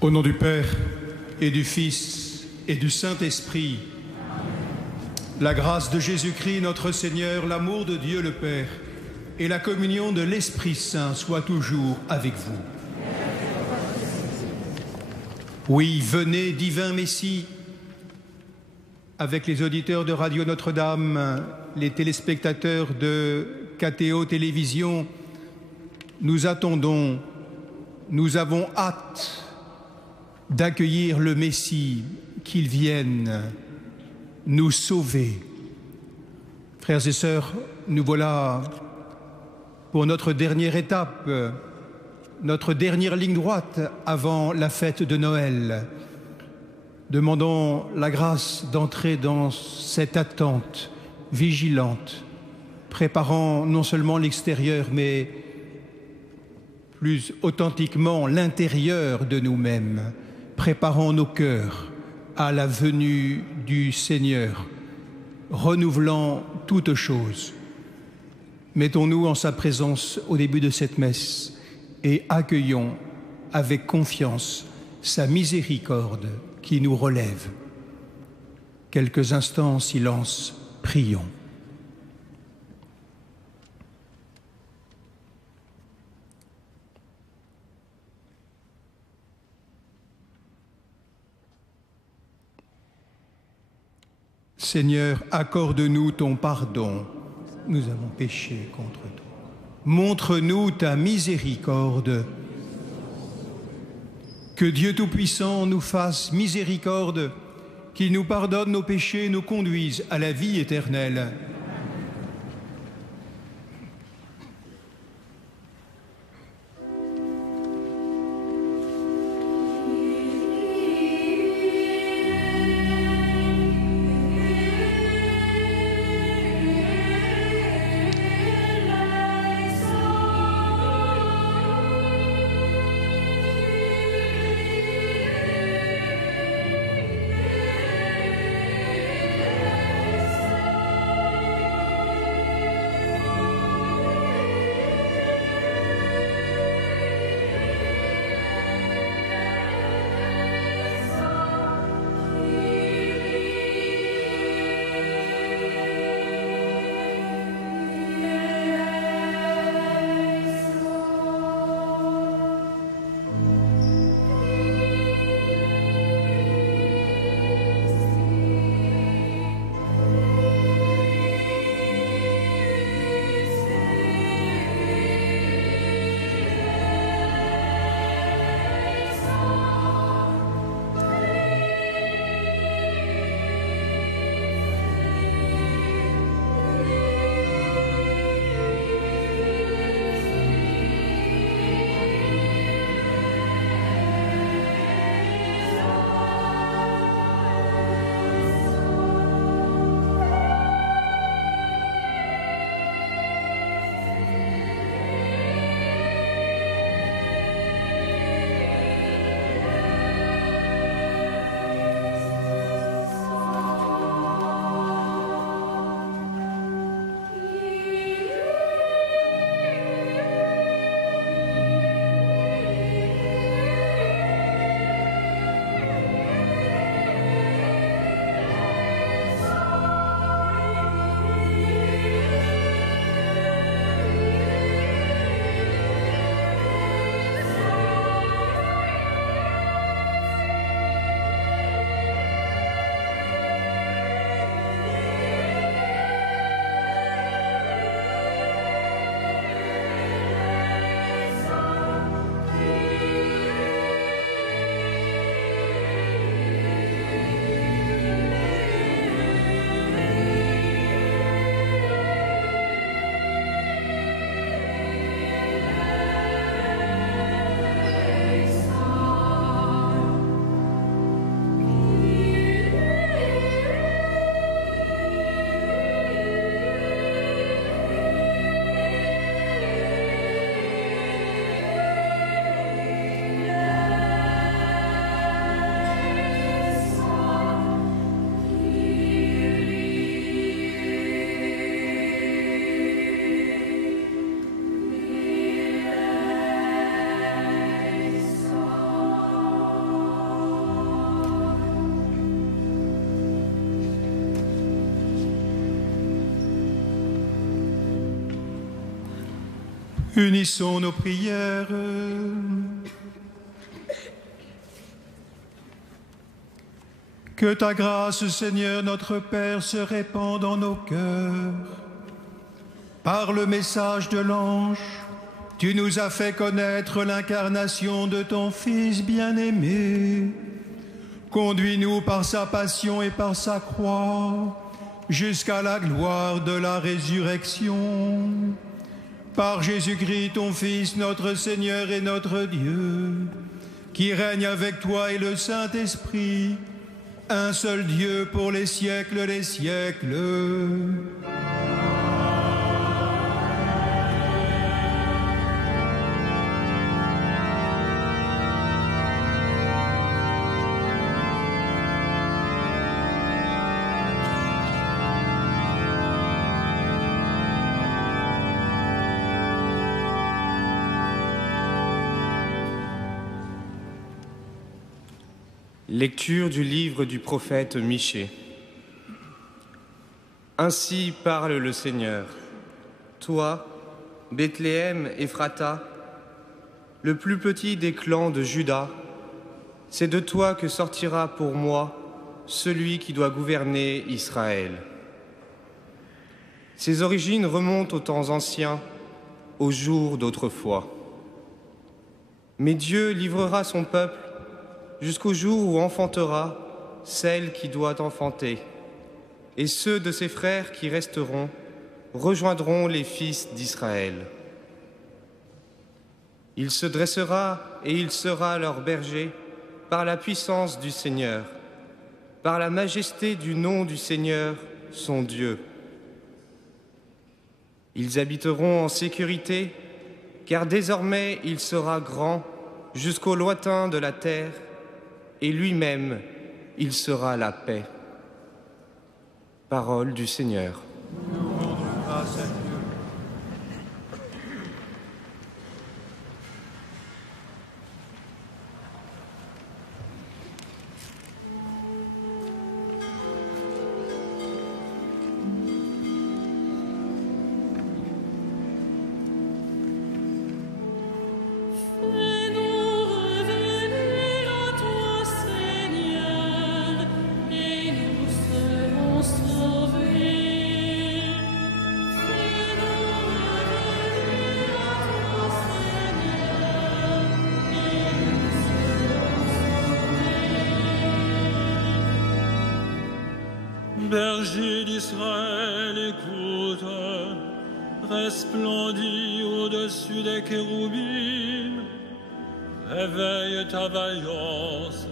Au nom du Père et du Fils et du Saint-Esprit, la grâce de Jésus-Christ notre Seigneur, l'amour de Dieu le Père et la communion de l'Esprit Saint soient toujours avec vous. Oui, venez, divin Messie, avec les auditeurs de Radio Notre-Dame, les téléspectateurs de KTO Télévision, nous attendons, nous avons hâte d'accueillir le Messie, qu'il vienne nous sauver. Frères et sœurs, nous voilà pour notre dernière étape, notre dernière ligne droite avant la fête de Noël. Demandons la grâce d'entrer dans cette attente vigilante, préparant non seulement l'extérieur, mais plus authentiquement l'intérieur de nous-mêmes, préparant nos cœurs à la venue du Seigneur, renouvelant toutes choses. Mettons-nous en sa présence au début de cette messe et accueillons avec confiance sa miséricorde qui nous relève. Quelques instants en silence, prions. Seigneur, accorde-nous ton pardon. Nous avons péché contre toi. Montre-nous ta miséricorde. Que Dieu Tout-Puissant nous fasse miséricorde, qu'il nous pardonne nos péchés et nous conduise à la vie éternelle. Unissons nos prières. Que ta grâce, Seigneur notre Père, se répande dans nos cœurs. Par le message de l'ange, tu nous as fait connaître l'incarnation de ton Fils bien-aimé. Conduis-nous par sa passion et par sa croix jusqu'à la gloire de la résurrection. Par Jésus-Christ, ton Fils, notre Seigneur et notre Dieu, qui règne avec toi et le Saint-Esprit, un seul Dieu pour les siècles des siècles. Lecture du livre du prophète Michée. Ainsi parle le Seigneur. Toi, Bethléem Ephrata, le plus petit des clans de Juda, c'est de toi que sortira pour moi celui qui doit gouverner Israël. Ses origines remontent aux temps anciens, aux jours d'autrefois. Mais Dieu livrera son peuple jusqu'au jour où enfantera celle qui doit enfanter, et ceux de ses frères qui resteront rejoindront les fils d'Israël. Il se dressera et il sera leur berger par la puissance du Seigneur, par la majesté du nom du Seigneur, son Dieu. Ils habiteront en sécurité, car désormais il sera grand jusqu'au lointain de la terre, et lui-même, il sera la paix. Parole du Seigneur. Nous rendons grâce à Dieu. Berger d'Israël, écoute, resplendis au-dessus des kéroubim, réveille ta vaillance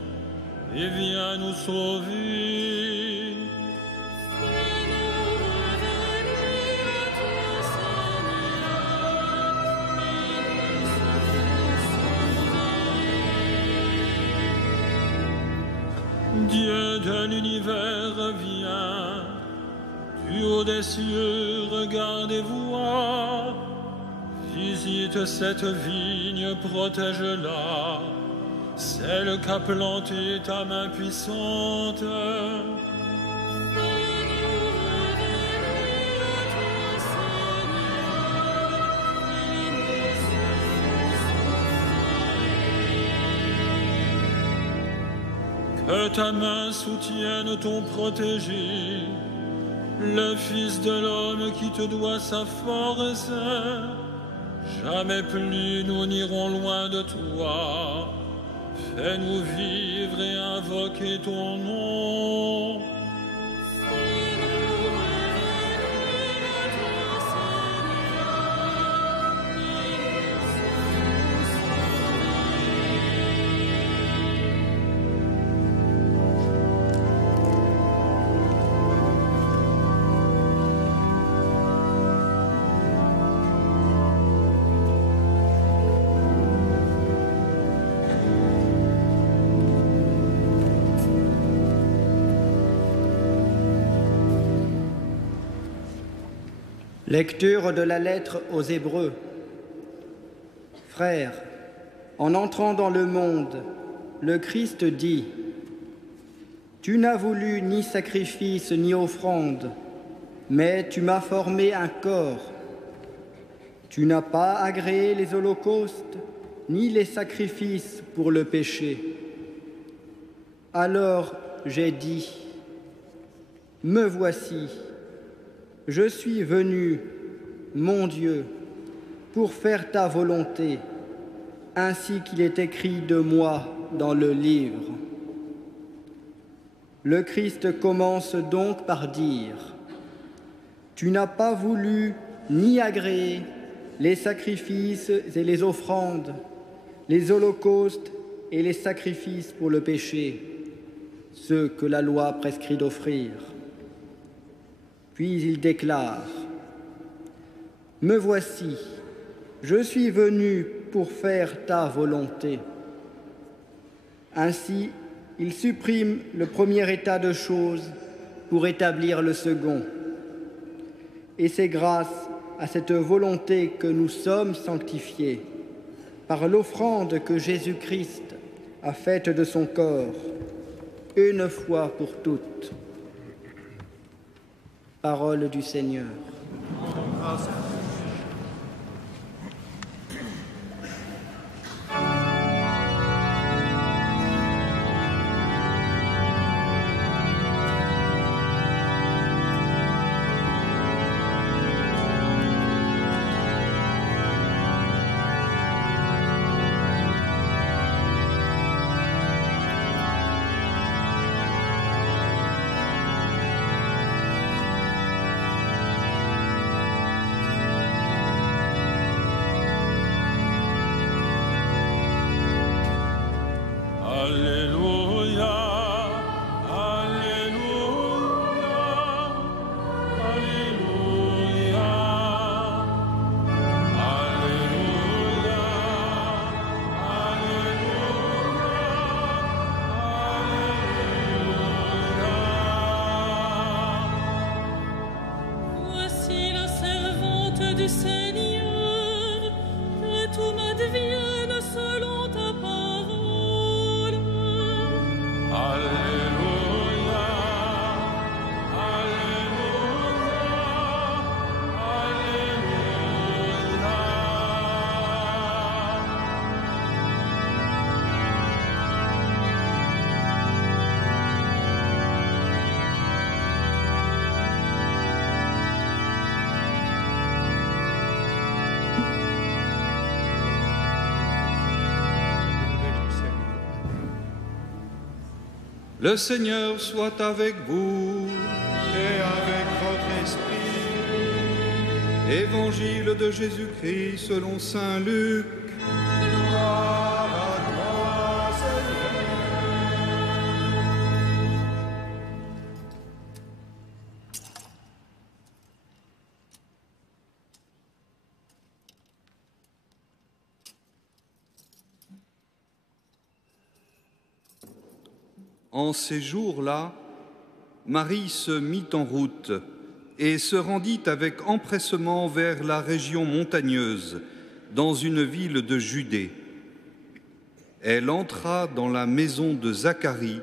et viens nous sauver. Dieu de l'univers, viens, du haut des cieux, regarde et vois. Visite cette vigne, protège-la, celle qu'a plantée ta main puissante. Que ta main soutienne ton protégé, le Fils de l'homme qui te doit sa force. Jamais plus nous n'irons loin de toi. Fais-nous vivre et invoquer ton nom. Lecture de la lettre aux Hébreux. Frères, en entrant dans le monde, le Christ dit : Tu n'as voulu ni sacrifice ni offrande, mais tu m'as formé un corps. Tu n'as pas agréé les holocaustes, ni les sacrifices pour le péché. Alors j'ai dit, me voici, je suis venu, mon Dieu, pour faire ta volonté, ainsi qu'il est écrit de moi dans le livre. Le Christ commence donc par dire, tu n'as pas voulu ni agréer les sacrifices et les offrandes, les holocaustes et les sacrifices pour le péché, ceux que la loi prescrit d'offrir. Puis il déclare, me voici, je suis venu pour faire ta volonté. Ainsi, il supprime le premier état de choses pour établir le second. Et c'est grâce à cette volonté que nous sommes sanctifiés, par l'offrande que Jésus-Christ a faite de son corps, une fois pour toutes. Parole du Seigneur. Le Seigneur soit avec vous et avec votre esprit. Évangile de Jésus-Christ selon saint Luc. Gloire à toi, Seigneur. En ces jours-là, Marie se mit en route et se rendit avec empressement vers la région montagneuse, dans une ville de Judée. Elle entra dans la maison de Zacharie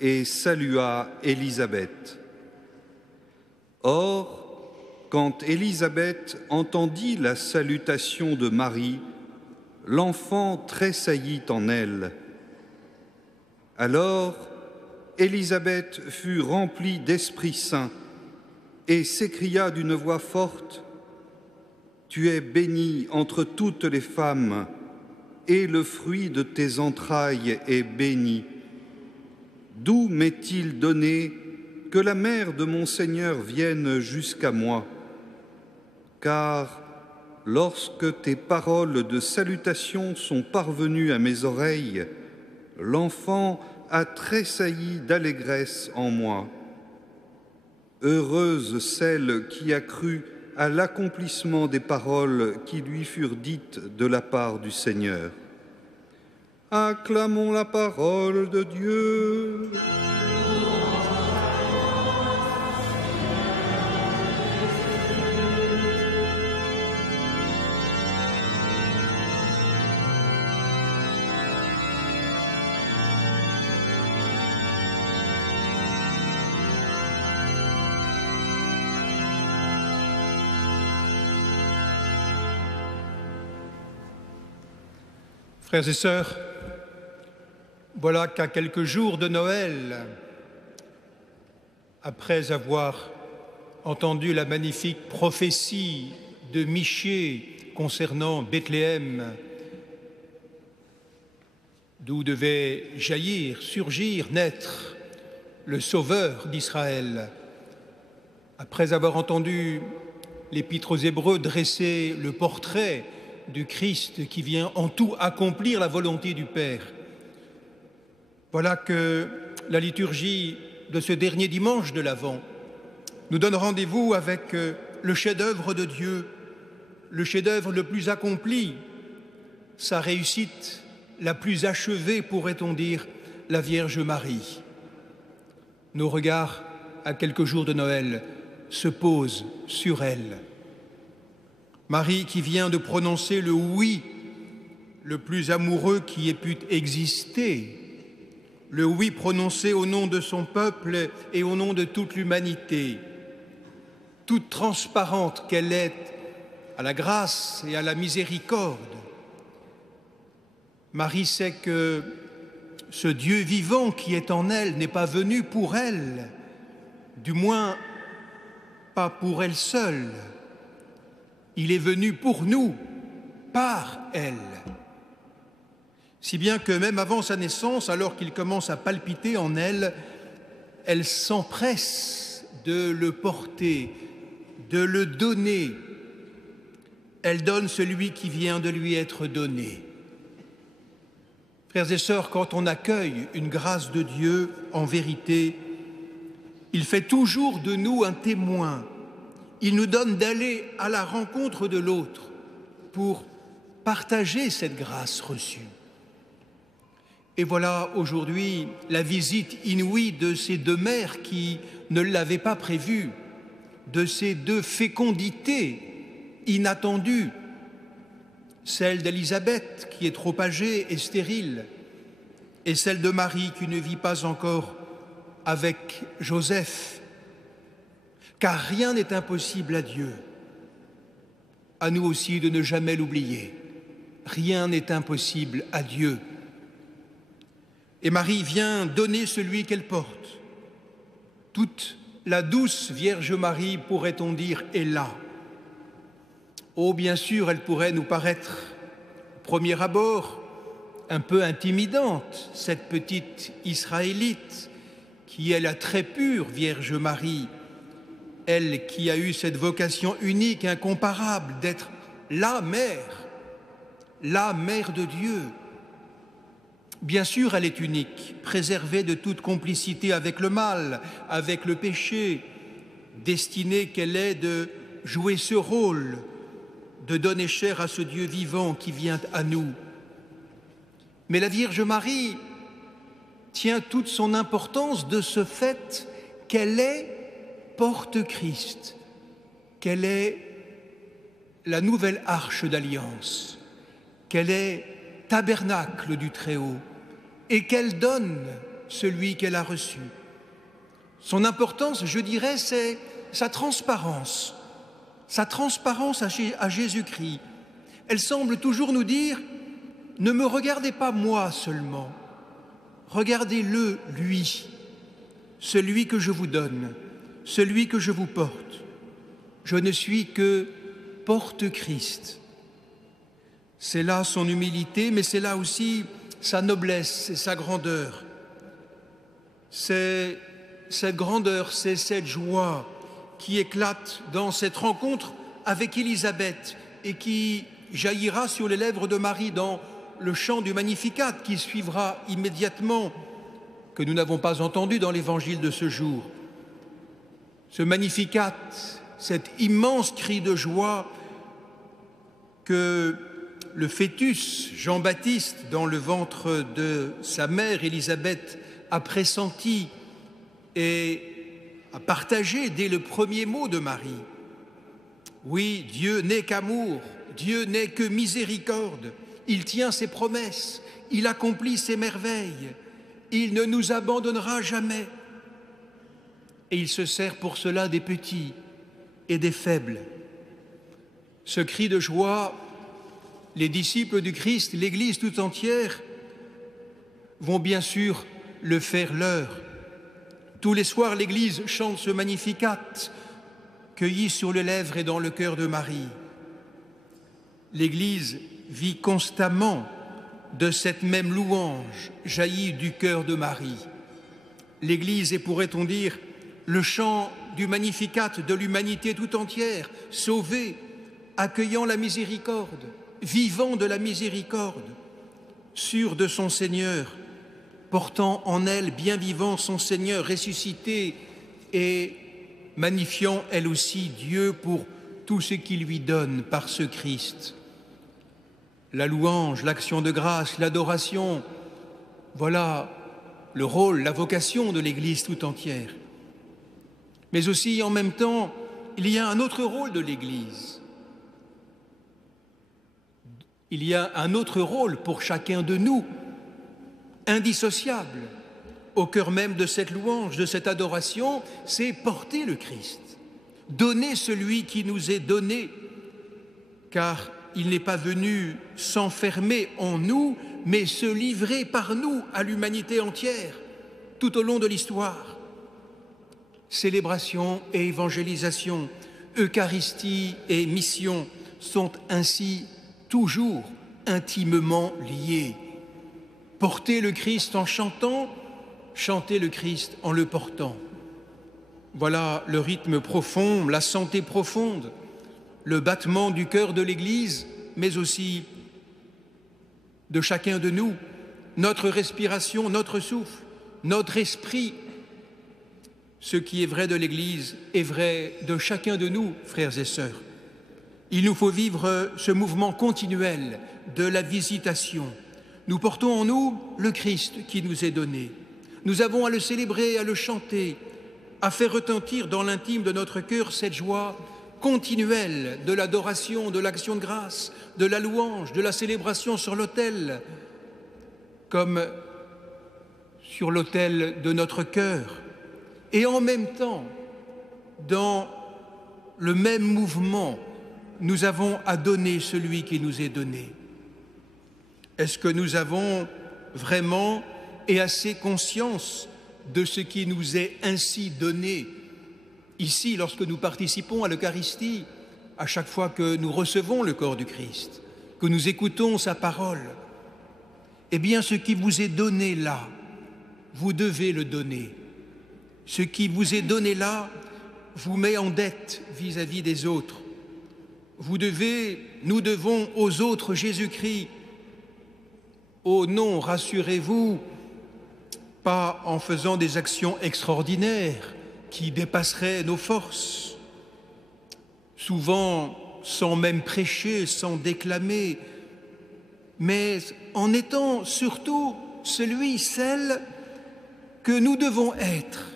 et salua Élisabeth. Or, quand Élisabeth entendit la salutation de Marie, l'enfant tressaillit en elle. Alors, Élisabeth fut remplie d'Esprit Saint et s'écria d'une voix forte, « Tu es bénie entre toutes les femmes, et le fruit de tes entrailles est béni. D'où m'est-il donné que la mère de mon Seigneur vienne jusqu'à moi? Car lorsque tes paroles de salutation sont parvenues à mes oreilles, l'enfant a tressailli d'allégresse en moi. Heureuse celle qui a cru à l'accomplissement des paroles qui lui furent dites de la part du Seigneur. Acclamons la parole de Dieu. Frères et sœurs, voilà qu'à quelques jours de Noël, après avoir entendu la magnifique prophétie de Michée concernant Bethléem, d'où devait jaillir, surgir, naître le Sauveur d'Israël, après avoir entendu l'Épître aux Hébreux dresser le portrait du Christ qui vient en tout accomplir la volonté du Père, voilà que la liturgie de ce dernier dimanche de l'Avent nous donne rendez-vous avec le chef-d'œuvre de Dieu, le chef-d'œuvre le plus accompli, sa réussite la plus achevée, pourrait-on dire, la Vierge Marie. Nos regards, à quelques jours de Noël, se posent sur elle. Marie qui vient de prononcer le oui le plus amoureux qui ait pu exister, le oui prononcé au nom de son peuple et au nom de toute l'humanité, toute transparente qu'elle est à la grâce et à la miséricorde. Marie sait que ce Dieu vivant qui est en elle n'est pas venu pour elle, du moins pas pour elle seule. Il est venu pour nous, par elle. Si bien que même avant sa naissance, alors qu'il commence à palpiter en elle, elle s'empresse de le porter, de le donner. Elle donne celui qui vient de lui être donné. Frères et sœurs, quand on accueille une grâce de Dieu, en vérité, il fait toujours de nous un témoin. Il nous donne d'aller à la rencontre de l'autre pour partager cette grâce reçue. Et voilà aujourd'hui la visite inouïe de ces deux mères qui ne l'avaient pas prévu, de ces deux fécondités inattendues, celle d'Élisabeth qui est trop âgée et stérile, et celle de Marie qui ne vit pas encore avec Joseph. Car rien n'est impossible à Dieu. À nous aussi de ne jamais l'oublier. Rien n'est impossible à Dieu. Et Marie vient donner celui qu'elle porte. Toute la douce Vierge Marie, pourrait-on dire, est là. Oh, bien sûr, elle pourrait nous paraître, au premier abord, un peu intimidante, cette petite Israélite, qui est la très pure Vierge Marie, elle qui a eu cette vocation unique, incomparable, d'être la mère de Dieu. Bien sûr, elle est unique, préservée de toute complicité avec le mal, avec le péché, destinée qu'elle est de jouer ce rôle, de donner chair à ce Dieu vivant qui vient à nous. Mais la Vierge Marie tient toute son importance de ce fait qu'elle est porte-Christ, qu'elle est la nouvelle arche d'alliance, qu'elle est tabernacle du Très-Haut et qu'elle donne celui qu'elle a reçu. Son importance, je dirais, c'est sa transparence à Jésus-Christ. Elle semble toujours nous dire « Ne me regardez pas moi seulement, regardez-le, lui, celui que je vous donne, celui que je vous porte. Je ne suis que porte-Christ. » C'est là son humilité, mais c'est là aussi sa noblesse et sa grandeur. C'est cette grandeur, c'est cette joie qui éclate dans cette rencontre avec Élisabeth et qui jaillira sur les lèvres de Marie dans le chant du Magnificat qui suivra immédiatement, que nous n'avons pas entendu dans l'évangile de ce jour. Ce Magnificat, cet immense cri de joie que le fœtus Jean-Baptiste, dans le ventre de sa mère Élisabeth, a pressenti et a partagé dès le premier mot de Marie. Oui, Dieu n'est qu'amour, Dieu n'est que miséricorde, il tient ses promesses, il accomplit ses merveilles, il ne nous abandonnera jamais. Et il se sert pour cela des petits et des faibles. Ce cri de joie les disciples du Christ, l'Église tout entière, vont bien sûr le faire leur. Tous les soirs, l'Église chante ce Magnificat, cueilli sur les lèvres et dans le cœur de Marie. L'Église vit constamment de cette même louange jaillie du cœur de Marie. L'Église est, pourrait-on dire, le chant du Magnificat de l'humanité tout entière, sauvée, accueillant la miséricorde, vivant de la miséricorde, sûre de son Seigneur, portant en elle, bien vivant, son Seigneur ressuscité et magnifiant elle aussi Dieu pour tout ce qu'il lui donne par ce Christ. La louange, l'action de grâce, l'adoration, voilà le rôle, la vocation de l'Église tout entière. Mais aussi, en même temps, il y a un autre rôle de l'Église. Il y a un autre rôle pour chacun de nous, indissociable, au cœur même de cette louange, de cette adoration, c'est porter le Christ, donner celui qui nous est donné, car il n'est pas venu s'enfermer en nous, mais se livrer par nous à l'humanité entière, tout au long de l'histoire. Célébration et évangélisation, Eucharistie et mission sont ainsi toujours intimement liés. Porter le Christ en chantant, chanter le Christ en le portant. Voilà le rythme profond, la santé profonde, le battement du cœur de l'Église, mais aussi de chacun de nous, notre respiration, notre souffle, notre esprit. Ce qui est vrai de l'Église est vrai de chacun de nous, frères et sœurs. Il nous faut vivre ce mouvement continuel de la visitation. Nous portons en nous le Christ qui nous est donné. Nous avons à le célébrer, à le chanter, à faire retentir dans l'intime de notre cœur cette joie continuelle de l'adoration, de l'action de grâce, de la louange, de la célébration sur l'autel, comme sur l'autel de notre cœur. Et en même temps, dans le même mouvement, nous avons à donner celui qui nous est donné. Est-ce que nous avons vraiment et assez conscience de ce qui nous est ainsi donné ici, lorsque nous participons à l'Eucharistie, à chaque fois que nous recevons le corps du Christ, que nous écoutons sa parole? Eh bien, ce qui vous est donné là, vous devez le donner. Ce qui vous est donné là vous met en dette vis-à-vis des autres. Nous devons aux autres Jésus-Christ. Oh non, rassurez-vous, pas en faisant des actions extraordinaires qui dépasseraient nos forces, souvent sans même prêcher, sans déclamer, mais en étant surtout celle que nous devons être,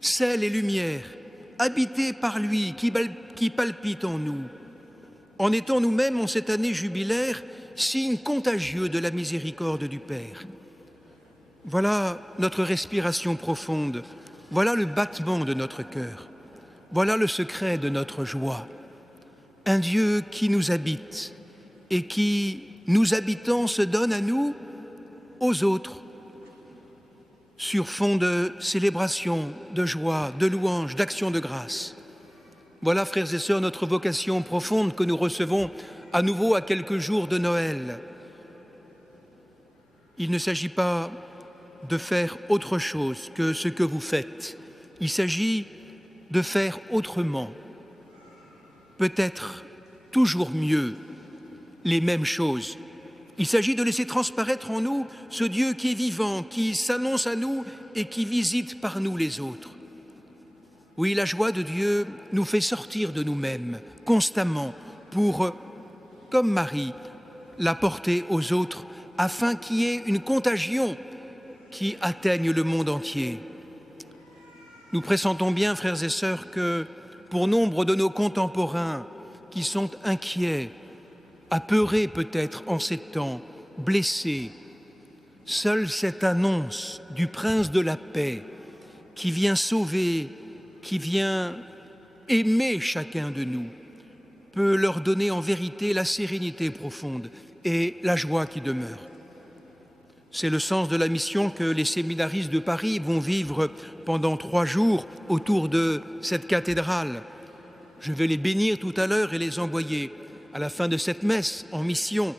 sel et lumière, habités par lui, qui palpite en nous, en étant nous-mêmes en cette année jubilaire, signe contagieux de la miséricorde du Père. Voilà notre respiration profonde, voilà le battement de notre cœur, voilà le secret de notre joie. Un Dieu qui nous habite et qui, nous habitant, se donne à nous, aux autres, sur fond de célébration, de joie, de louange, d'action de grâce. Voilà, frères et sœurs, notre vocation profonde que nous recevons à nouveau à quelques jours de Noël. Il ne s'agit pas de faire autre chose que ce que vous faites. Il s'agit de faire autrement, peut-être toujours mieux, les mêmes choses. Il s'agit de laisser transparaître en nous ce Dieu qui est vivant, qui s'annonce à nous et qui visite par nous les autres. Oui, la joie de Dieu nous fait sortir de nous-mêmes constamment pour, comme Marie, la porter aux autres afin qu'il y ait une contagion qui atteigne le monde entier. Nous pressentons bien, frères et sœurs, que pour nombre de nos contemporains qui sont inquiets, apeurés peut-être en ces temps, blessés, seule cette annonce du Prince de la paix qui vient sauver, qui vient aimer chacun de nous, peut leur donner en vérité la sérénité profonde et la joie qui demeure. C'est le sens de la mission que les séminaristes de Paris vont vivre pendant 3 jours autour de cette cathédrale. Je vais les bénir tout à l'heure et les envoyer à la fin de cette messe en mission.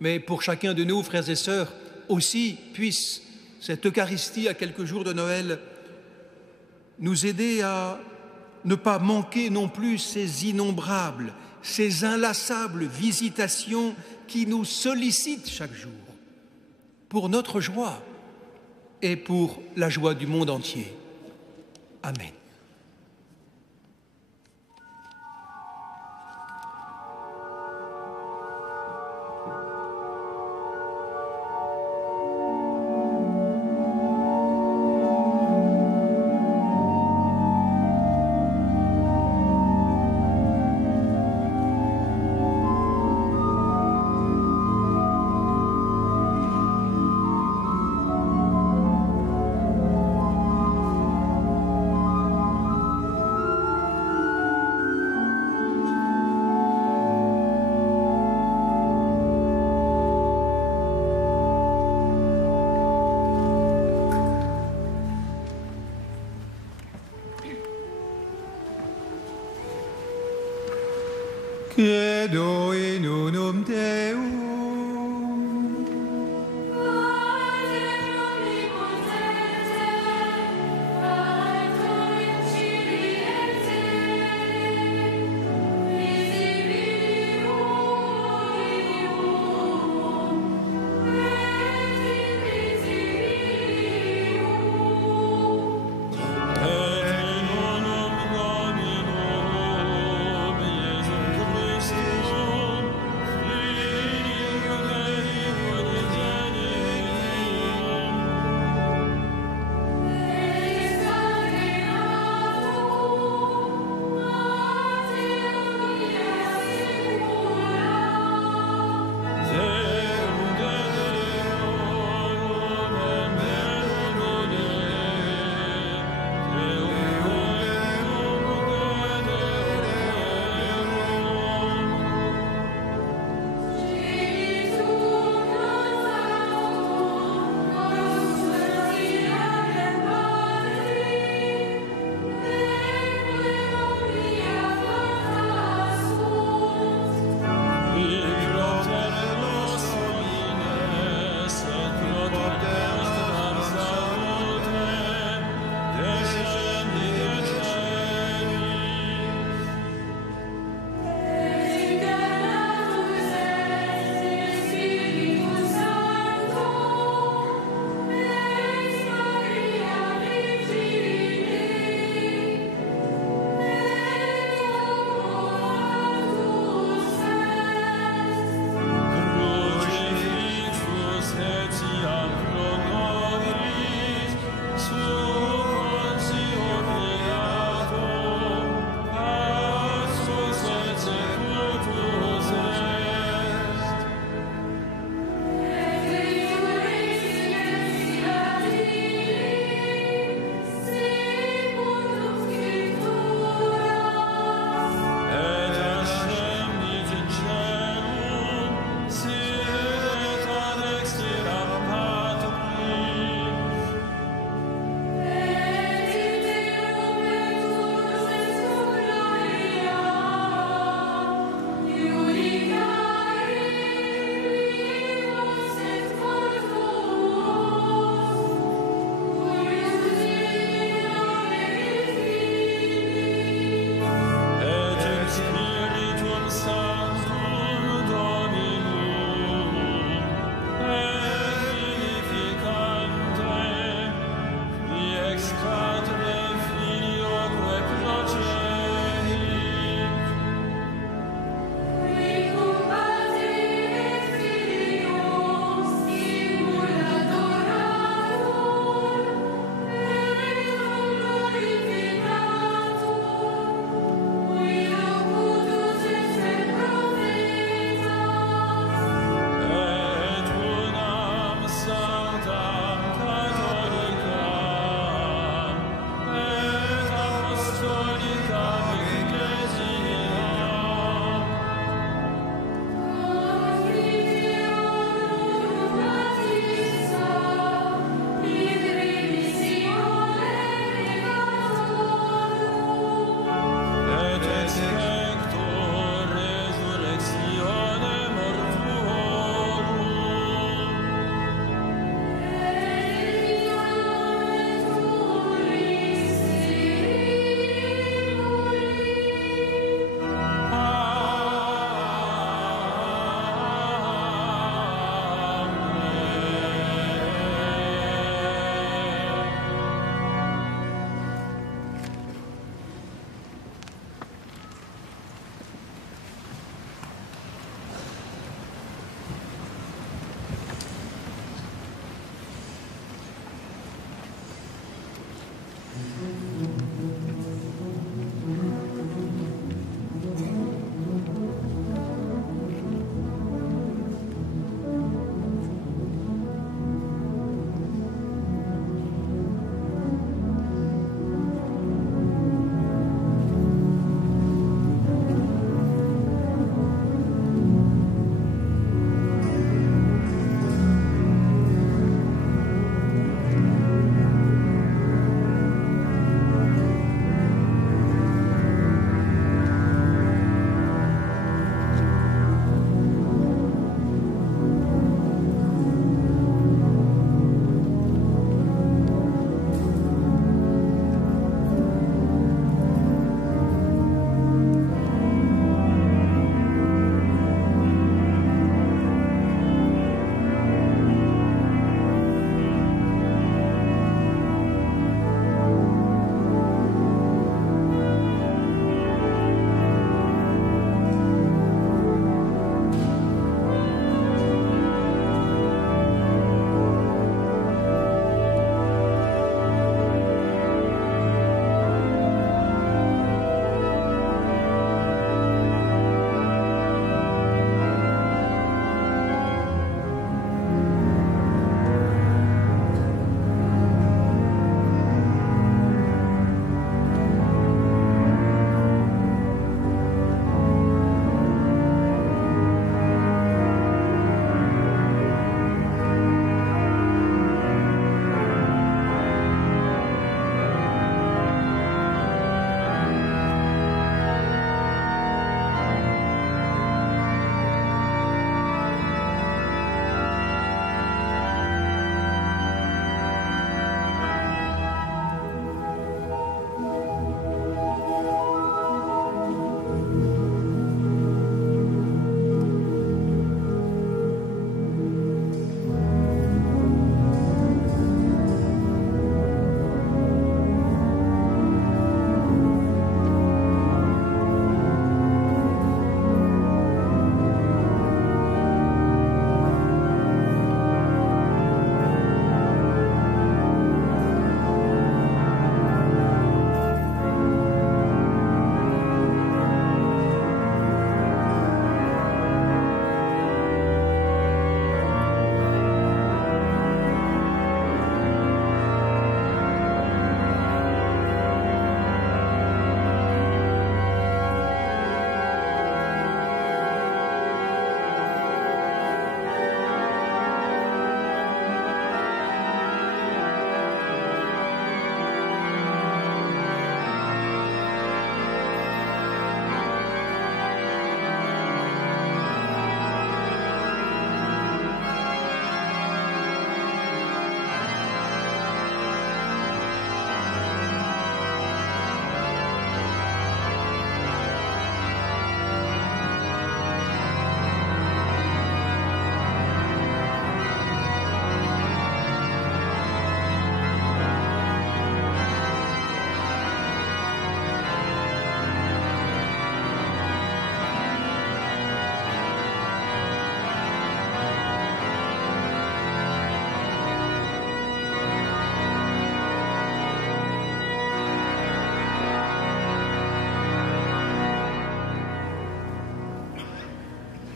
Mais pour chacun de nous, frères et sœurs, aussi puisse cette Eucharistie à quelques jours de Noël nous aider à ne pas manquer non plus ces innombrables, ces inlassables visitations qui nous sollicitent chaque jour pour notre joie et pour la joie du monde entier. Amen. Credo in unum Deum. Christus,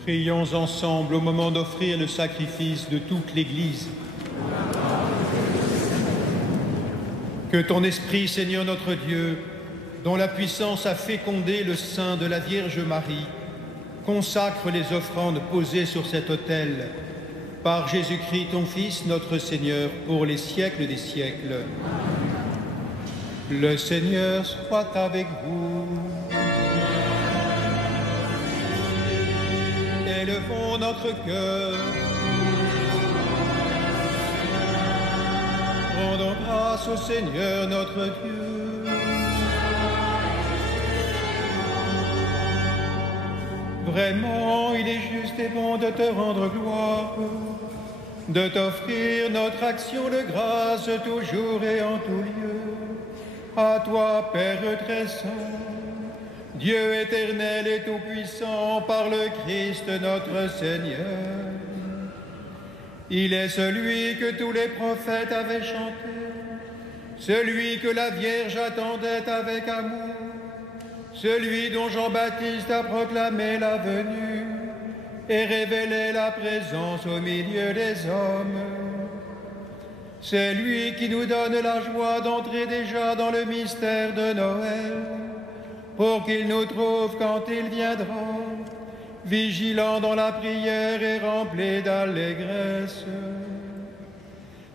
Prions ensemble au moment d'offrir le sacrifice de toute l'Église. Que ton Esprit, Seigneur notre Dieu, dont la puissance a fécondé le sein de la Vierge Marie, consacre les offrandes posées sur cet autel, par Jésus-Christ, ton Fils, notre Seigneur, pour les siècles des siècles. Le Seigneur soit avec vous. Élevons notre cœur. Rendons grâce au Seigneur notre Dieu. Vraiment, il est juste et bon de te rendre gloire, de t'offrir notre action de grâce toujours et en tout lieu. À toi, Père très saint, Dieu éternel et tout-puissant, par le Christ notre Seigneur. Il est celui que tous les prophètes avaient chanté, celui que la Vierge attendait avec amour, celui dont Jean-Baptiste a proclamé la venue et révélé la présence au milieu des hommes. C'est lui qui nous donne la joie d'entrer déjà dans le mystère de Noël, pour qu'il nous trouve quand il viendra, vigilants dans la prière et remplis d'allégresse.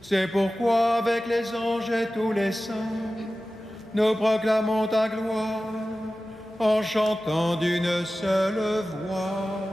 C'est pourquoi, avec les anges et tous les saints, nous proclamons ta gloire, en chantant d'une seule voix.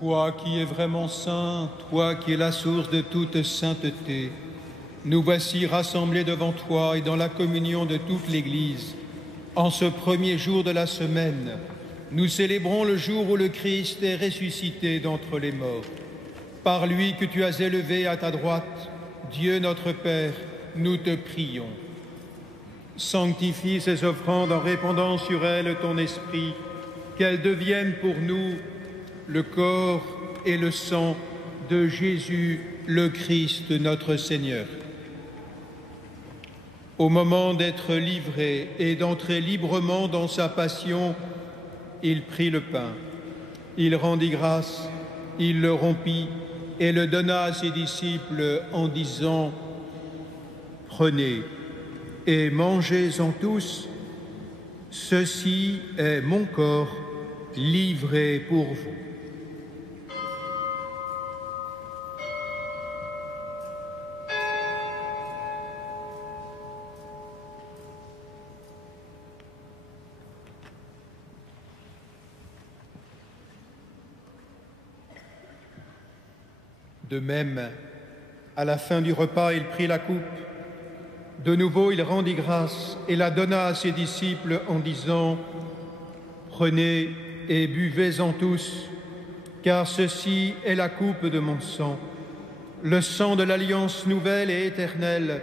Toi qui es vraiment saint, toi qui es la source de toute sainteté, nous voici rassemblés devant toi et dans la communion de toute l'Église. En ce premier jour de la semaine, nous célébrons le jour où le Christ est ressuscité d'entre les morts. Par lui que tu as élevé à ta droite, Dieu notre Père, nous te prions. Sanctifie ces offrandes en répandant sur elles ton esprit, qu'elles deviennent pour nous le corps et le sang de Jésus, le Christ, notre Seigneur. Au moment d'être livré et d'entrer librement dans sa passion, il prit le pain, il rendit grâce, il le rompit et le donna à ses disciples en disant : « Prenez et mangez-en tous, ceci est mon corps livré pour vous. » De même, à la fin du repas, il prit la coupe. De nouveau, il rendit grâce et la donna à ses disciples en disant : « Prenez et buvez-en tous, car ceci est la coupe de mon sang, le sang de l'alliance nouvelle et éternelle,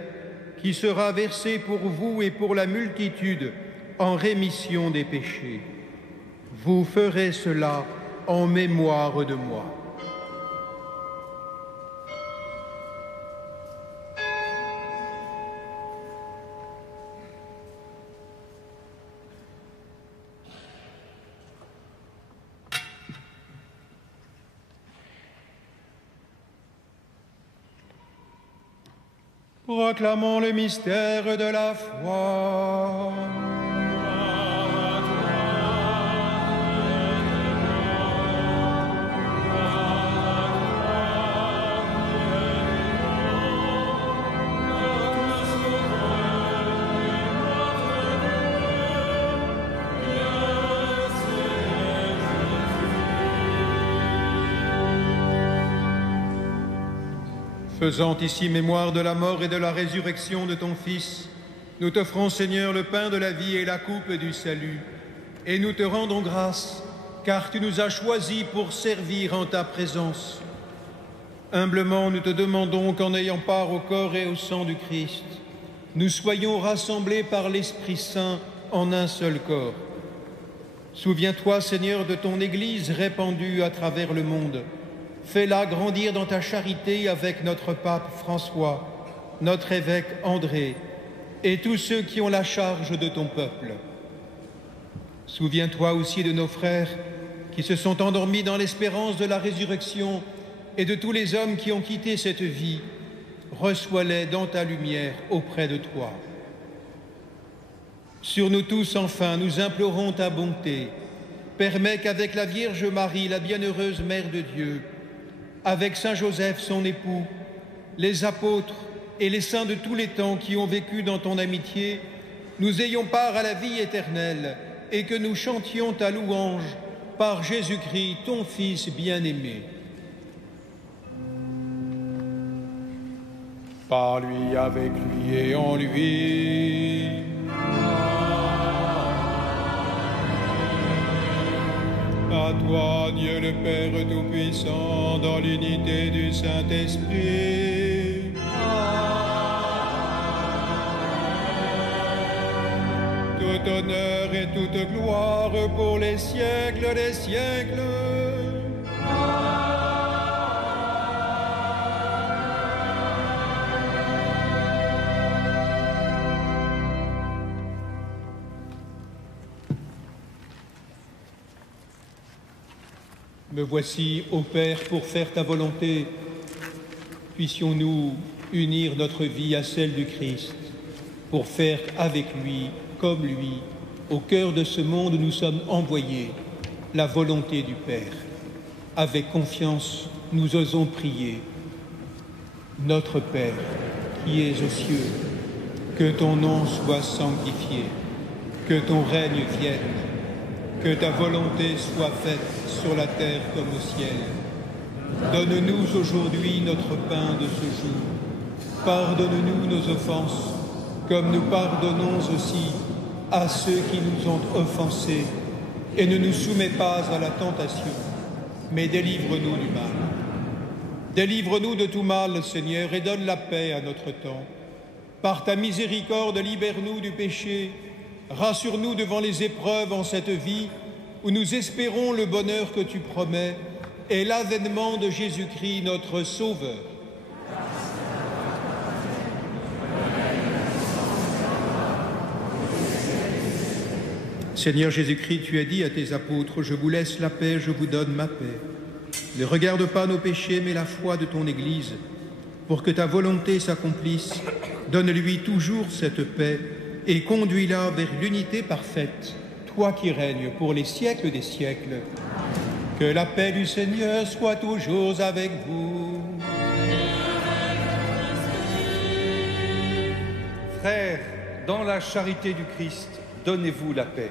qui sera versé pour vous et pour la multitude en rémission des péchés. Vous ferez cela en mémoire de moi. » Proclamons le mystère de la foi. Faisant ici mémoire de la mort et de la résurrection de ton Fils, nous t'offrons, Seigneur, le pain de la vie et la coupe du salut. Et nous te rendons grâce, car tu nous as choisis pour servir en ta présence. Humblement, nous te demandons qu'en ayant part au corps et au sang du Christ, nous soyons rassemblés par l'Esprit Saint en un seul corps. Souviens-toi, Seigneur, de ton Église répandue à travers le monde. Fais-la grandir dans ta charité avec notre pape François, notre évêque André et tous ceux qui ont la charge de ton peuple. Souviens-toi aussi de nos frères qui se sont endormis dans l'espérance de la résurrection et de tous les hommes qui ont quitté cette vie. Reçois-les dans ta lumière auprès de toi. Sur nous tous, enfin, nous implorons ta bonté. Permets qu'avec la Vierge Marie, la bienheureuse Mère de Dieu, avec Saint Joseph, son époux, les apôtres et les saints de tous les temps qui ont vécu dans ton amitié, nous ayons part à la vie éternelle et que nous chantions ta louange par Jésus-Christ, ton Fils bien-aimé. Par lui, avec lui et en lui. À toi, Dieu le Père Tout-Puissant, dans l'unité du Saint-Esprit. Tout honneur et toute gloire pour les siècles des siècles. Me voici, ô Père, pour faire ta volonté. Puissions-nous unir notre vie à celle du Christ, pour faire avec lui, comme lui, au cœur de ce monde où nous sommes envoyés, la volonté du Père. Avec confiance, nous osons prier. Notre Père, qui es aux cieux, que ton nom soit sanctifié, que ton règne vienne, que ta volonté soit faite sur la terre comme au ciel. Donne-nous aujourd'hui notre pain de ce jour. Pardonne-nous nos offenses, comme nous pardonnons aussi à ceux qui nous ont offensés. Et ne nous soumets pas à la tentation, mais délivre-nous du mal. Délivre-nous de tout mal, Seigneur, et donne la paix à notre temps. Par ta miséricorde, libère-nous du péché. Rassure-nous devant les épreuves en cette vie où nous espérons le bonheur que tu promets et l'avènement de Jésus-Christ, notre Sauveur. Seigneur Jésus-Christ, tu as dit à tes apôtres, « Je vous laisse la paix, je vous donne ma paix. Ne regarde pas nos péchés, mais la foi de ton Église. Pour que ta volonté s'accomplisse, donne-lui toujours cette paix et conduis-la vers l'unité parfaite, toi qui règnes pour les siècles des siècles. Que la paix du Seigneur soit toujours avec vous. » Frères, dans la charité du Christ, donnez-vous la paix.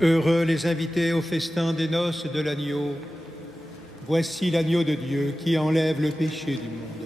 Heureux les invités au festin des noces de l'agneau. Voici l'agneau de Dieu qui enlève le péché du monde.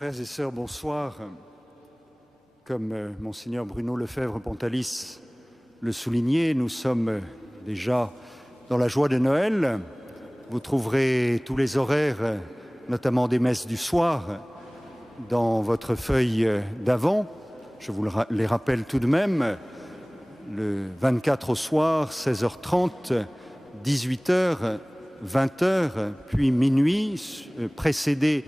Frères et sœurs, bonsoir. Comme Monseigneur Bruno Lefebvre-Pontalis le soulignait, nous sommes déjà dans la joie de Noël. Vous trouverez tous les horaires, notamment des messes du soir, dans votre feuille d'avant. Je vous les rappelle tout de même. Le 24 au soir, 16h30, 18h, 20h, puis minuit, précédé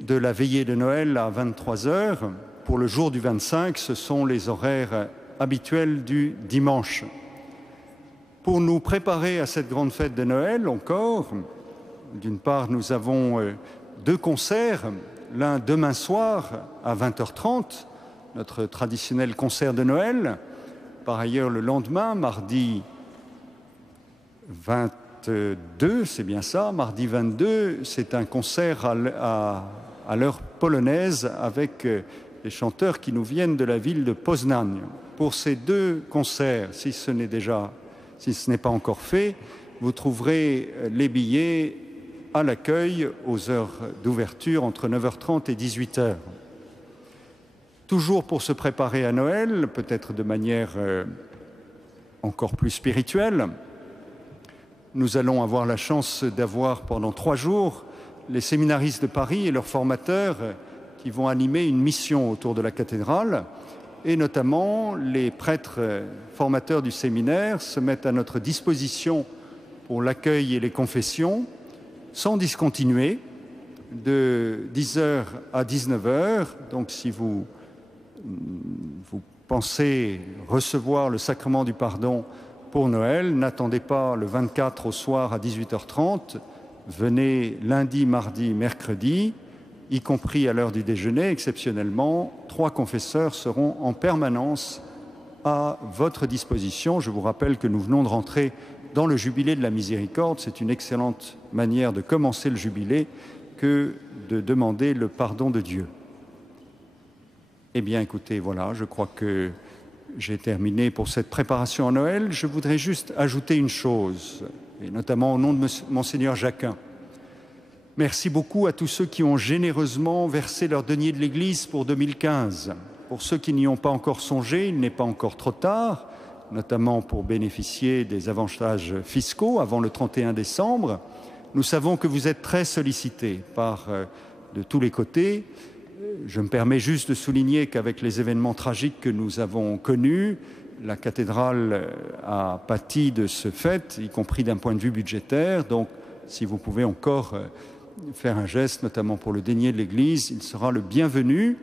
de la veillée de Noël à 23h. Pour le jour du 25, ce sont les horaires habituels du dimanche. Pour nous préparer à cette grande fête de Noël encore, d'une part, nous avons deux concerts, l'un demain soir à 20h30, notre traditionnel concert de Noël. Par ailleurs, le lendemain, mardi 22, c'est bien ça, mardi 22, c'est un concert à l'heure polonaise avec des chanteurs qui nous viennent de la ville de Poznań. Pour ces deux concerts, si ce n'est pas encore fait, vous trouverez les billets à l'accueil aux heures d'ouverture entre 9h30 et 18h. Toujours pour se préparer à Noël, peut-être de manière encore plus spirituelle, nous allons avoir la chance d'avoir pendant 3 jours les séminaristes de Paris et leurs formateurs qui vont animer une mission autour de la cathédrale, et notamment les prêtres formateurs du séminaire se mettent à notre disposition pour l'accueil et les confessions, sans discontinuer, de 10h à 19h. Donc si vous pensez recevoir le sacrement du pardon pour Noël, n'attendez pas le 24 au soir à 18h30, venez lundi, mardi, mercredi, y compris à l'heure du déjeuner. Exceptionnellement, 3 confesseurs seront en permanence à votre disposition. Je vous rappelle que nous venons de rentrer dans le jubilé de la miséricorde. C'est une excellente manière de commencer le jubilé que de demander le pardon de Dieu. Eh bien, écoutez, voilà, je crois que j'ai terminé pour cette préparation à Noël. Je voudrais juste ajouter une chose, et notamment au nom de Monseigneur Jacquin. Merci beaucoup à tous ceux qui ont généreusement versé leur denier de l'Église pour 2015. Pour ceux qui n'y ont pas encore songé, il n'est pas encore trop tard, notamment pour bénéficier des avantages fiscaux avant le 31 décembre. Nous savons que vous êtes très sollicités de tous les côtés. Je me permets juste de souligner qu'avec les événements tragiques que nous avons connus, la cathédrale a pâti de ce fait, y compris d'un point de vue budgétaire. Donc, si vous pouvez encore faire un geste, notamment pour le denier de l'Église, il sera le bienvenu.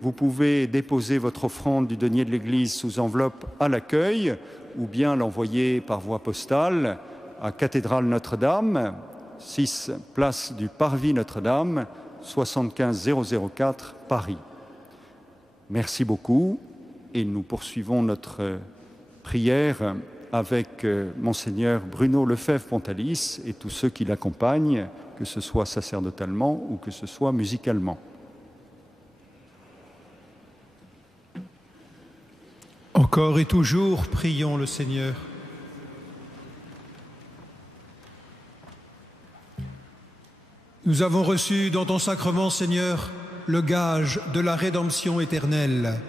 Vous pouvez déposer votre offrande du denier de l'Église sous enveloppe à l'accueil ou bien l'envoyer par voie postale à Cathédrale Notre-Dame, 6 place du Parvis Notre-Dame, 75 004 Paris. Merci beaucoup et nous poursuivons notre prière avec Monseigneur Bruno Lefebvre-Pontalis et tous ceux qui l'accompagnent, que ce soit sacerdotalement ou que ce soit musicalement. Encore et toujours, prions le Seigneur. Nous avons reçu dans ton sacrement, Seigneur, le gage de la rédemption éternelle.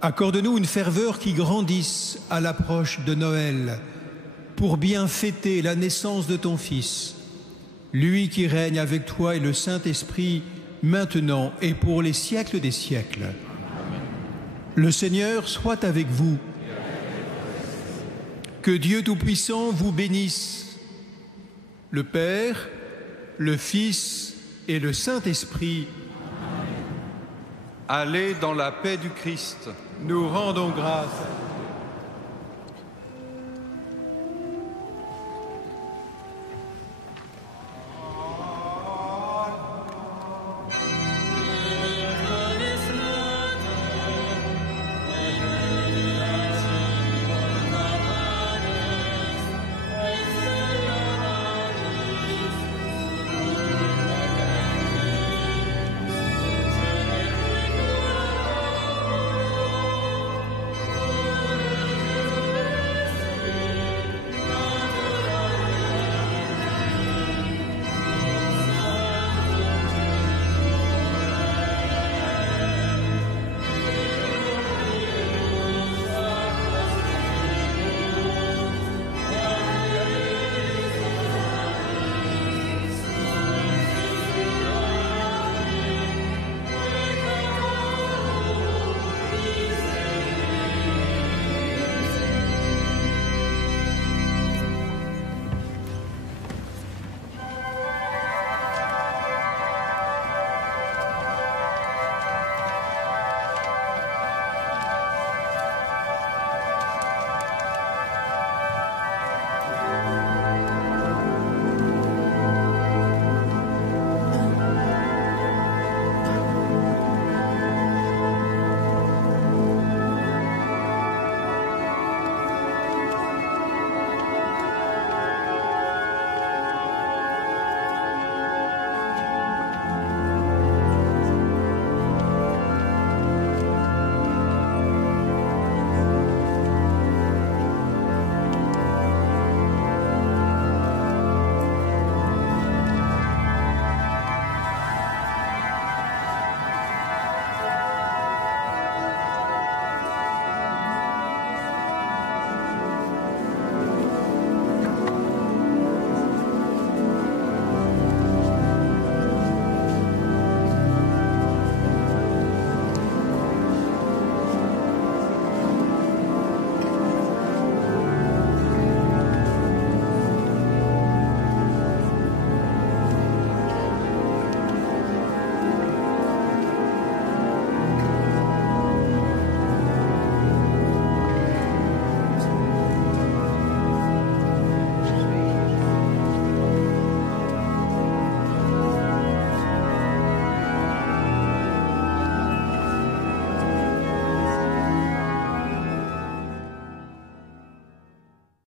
Accorde-nous une ferveur qui grandisse à l'approche de Noël, pour bien fêter la naissance de ton Fils, lui qui règne avec toi et le Saint-Esprit, maintenant et pour les siècles des siècles. Amen. Le Seigneur soit avec vous. Que Dieu Tout-Puissant vous bénisse, le Père, le Fils et le Saint-Esprit. Allez dans la paix du Christ. Nous rendons grâce à Dieu.